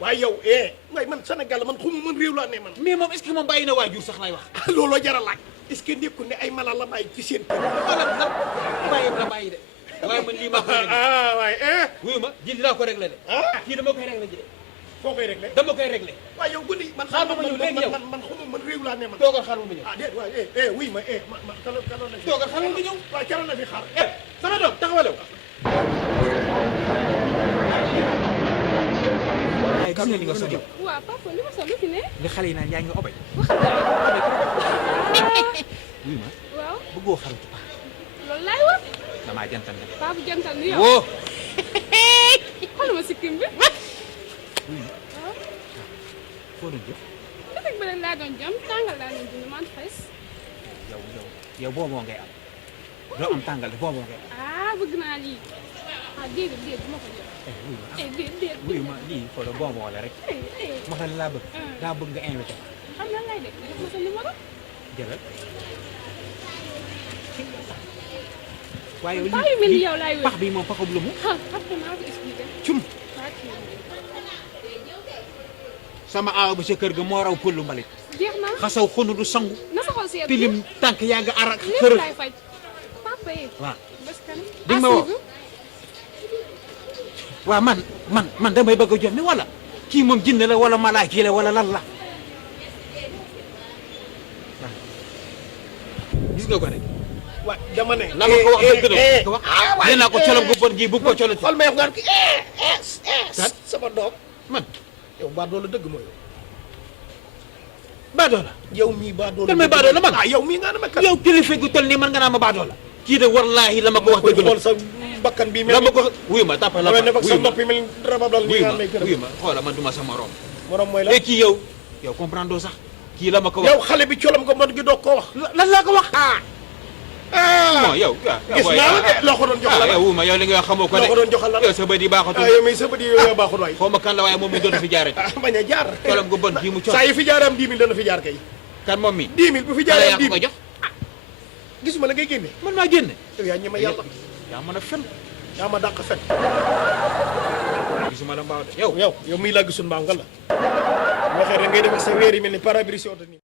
waaye yow waaye man Sénégal man xuma man réew laa ne man. mais moom est-ce que moom bàyyi na waajur sax lay wax. looloo jar a laaj est-ce que nekkul ne ay mala la bàyyi ci seen kër. wala nag bàyyi la bàyyi de waaye man lii maa koy réglé. waaye wuyu ma ji dinaa ko réglé de. kii dama koy réglé ji de. foo koy réglé. dama koy réglé. waaye yow guddi man. xaaral ma ñëw léegi yow man xuma man réew laa ne man. toogal xaaral ma ñëw. déet waaye wuy ma kaloon na fi. toogal xaaral ma ñëw. waaye kaloon na fi xaar. sama doom taxawalew. waaye gis nga li nga sol yow. waaw papa li ma sol lu fi ne. li xale yi naan yaa ngi obay. wax wuyu ma waaw bëggoo xaritu paa. loolu laay wax. damaa jantal nag. paa bu jantal ni yow. woo. xool ma sikkim bi. wuyu ma waaw. foo doon jëf. peut être beneen laa doon jëm tàngal laa doon dund man fes. yow booboo ngay am. doo am tàngal de booboo ngay am. ah bëgg naa lii. ah déedéet du ma ko jël. wuyu ma déedéet. wuyu ma lii foo la booboo la rek. ma xam ne laa bëgg. daa bëgg nga invité ma. xam lan lay def def ma sa numéro. jëlal. waaye paa yu mel ni yow laay wër. pax bi moom paxub lu mu. ah xam naa ko expliqué. cum sama aaw ba sa kër ga moo raw pëllu mbalit. jeex na xasaw xunu du sangu. na sa xol seet. tilim tànk yaa nga arak lépp xërëg. laay faj. papa yi. waaw bés kan. di nga ma woo. waaw man damay bëgg a jot ni wala kii moom jinne la wala malaaka la wala lan la. gis nga ko rek. waaw dama ne. la nga ko wax dëgg la ko wax. nee naa ko colom gu bon gi bu ko colati. xool may wax nga ko sama doom. man yow baadoo la dëgg mooy. baadoo la. yow mii baadoo la. damay baadoo la man. yow mii nga ne ma kat. yow kilifa gu toll nii man nga naa ma baadoo la. kii de wallaahi la ma ko wax dëgg la. xool sa bakkan bi la ma ko wuyu ma tàppal la ma wuyu sa ma noppi mel ni rababal ni nga may wuyu ma xoola man duma sa morom. morom mooy la léegi kii yow comprendre doo sax kii la ma ko wax. yow xale bi colom ko mot gi doog koo wax. lan laa ko wax. bon yow. gis naa la de loo ko doon joxal la. yow ma yow li nga xamoo ko de. loo ko doon joxal la. yow sa bët yi baaxatul. yow mii sa bët yi yow baaxul waay. xaw ma kan la waaye moom mi doon fi jaaree. bañ a jaar. colom gu bon kii mu col. saa yi fi jaaree am 10 000 dana fi jaar kay. kan moom mi. 10 000 bu fi jaaree am 10 000 ko jox. gisuma la ngay génne. man maa génne. yow yaa ñeme yàlla. yaa mën a fen. yaa ma dàq fen. gisuma la mbaaw de yow. yow mii laa gisul mbaaw nga la. waxee rek ngay def ak sa weer yi mel ni pare-brise oto nii.